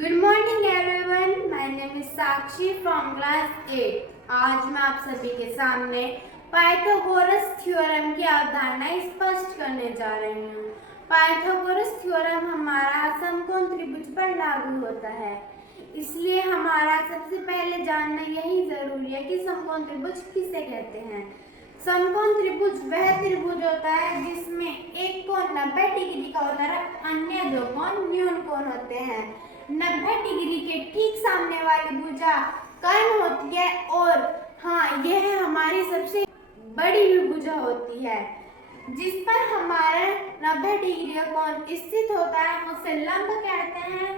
Good morning everyone, my name is Sakshi from class 8। आज मैं आप सभी के सामने पाइथागोरस थ्योरम की अवधारणा स्पष्ट करने जा रही हूँ। पाइथागोरस थ्योरम हमारा समकोण त्रिभुज पर लागू होता है, इसलिए हमारा सबसे पहले जानना यही जरूरी है कि समकोण त्रिभुज किसे कहते हैं। समकोण त्रिभुज वह त्रिभुज होता है जिसमें एक कोण 90 डिग्री का होता है, अन्य दो कोण न्यून कोण होते हैं। 90 डिग्री के ठीक सामने वाली भुजा कर्ण होती है और हाँ, यह हमारी सबसे बड़ी भुजा होती है। जिस पर हमारा 90 डिग्री का कोण स्थित होता है उसे लंब कहते हैं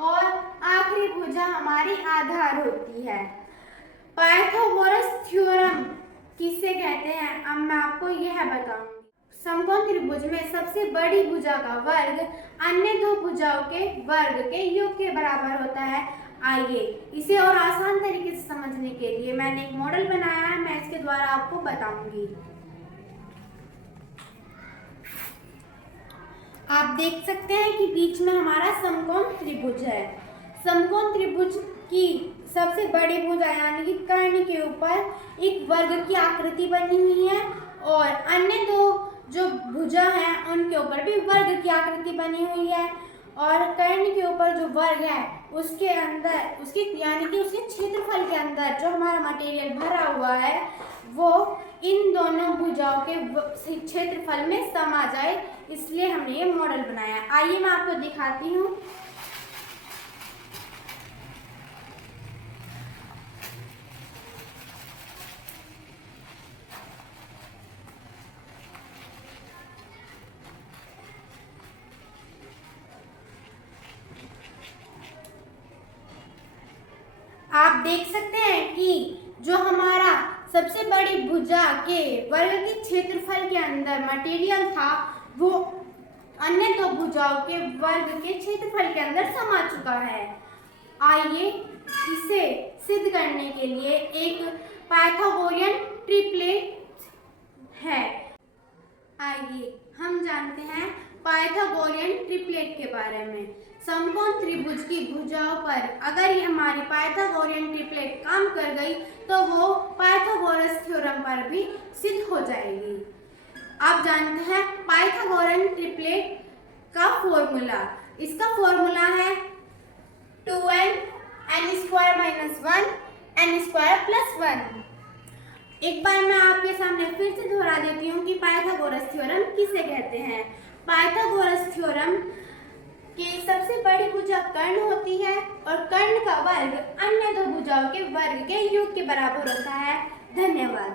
और आखिरी भुजा हमारी आधार होती है। पाइथागोरस थ्योरम किसे कहते हैं, अब मैं आपको यह बताऊंगी। समकोण त्रिभुज में सबसे बड़ी भुजा का वर्ग अन्य दो भुजाओं के वर्ग के योग के बराबर होता है। आइए इसे और आसान तरीके से समझने के लिए मैंने एक मॉडल बनाया है, मैं इसके द्वारा आपको बताऊंगी। आप देख सकते हैं कि बीच में हमारा समकोण त्रिभुज है। समकोण त्रिभुज की सबसे बड़ी भुजा यानी कि कर्ण के ऊपर एक वर्ग की आकृति बनी हुई है और अन्य दो जो भुजा हैं उनके ऊपर भी वर्ग की आकृति बनी हुई है। और कर्ण के ऊपर जो वर्ग है उसके अंदर उसके यानी कि उसके क्षेत्रफल के अंदर जो हमारा मटेरियल भरा हुआ है वो इन दोनों भुजाओं के क्षेत्रफल में समा जाए, इसलिए हमने ये मॉडल बनाया। आइए मैं आपको दिखाती हूँ। आप देख सकते हैं कि जो हमारा सबसे बड़ी भुजा के वर्ग के क्षेत्रफल के अंदर मटेरियल था वो अन्य दो भुजाओं के वर्ग के क्षेत्रफल के अंदर समा चुका है। आइए इसे सिद्ध करने के लिए एक पाइथागोरियन ट्रिपलेट है। आइए हम जानते हैं पाइथागोरियन ट्रिपलेट के बारे में। समकोण त्रिभुज की भुजाओं पर अगर ये हमारी पाइथागोरियन ट्रिपलेट काम कर गई तो वो पाइथागोरस थ्योरम पर भी सिद्ध हो जाएगी। आप जानते हैं पाइथागोरियन ट्रिपलेट का फॉर्मूला। इसका फॉर्मूला है 2n n² - 1 n² + 1। एक बार मैं आपके सामने फिर से दोहरा देती हूँ कि पाइथागोरस थ्योरम किसे कहते हैं। पाइथागोरस थ्योरम की सबसे बड़ी भुजा कर्ण होती है और कर्ण का वर्ग अन्य दो भुजाओं के वर्ग के योग के बराबर होता है। धन्यवाद।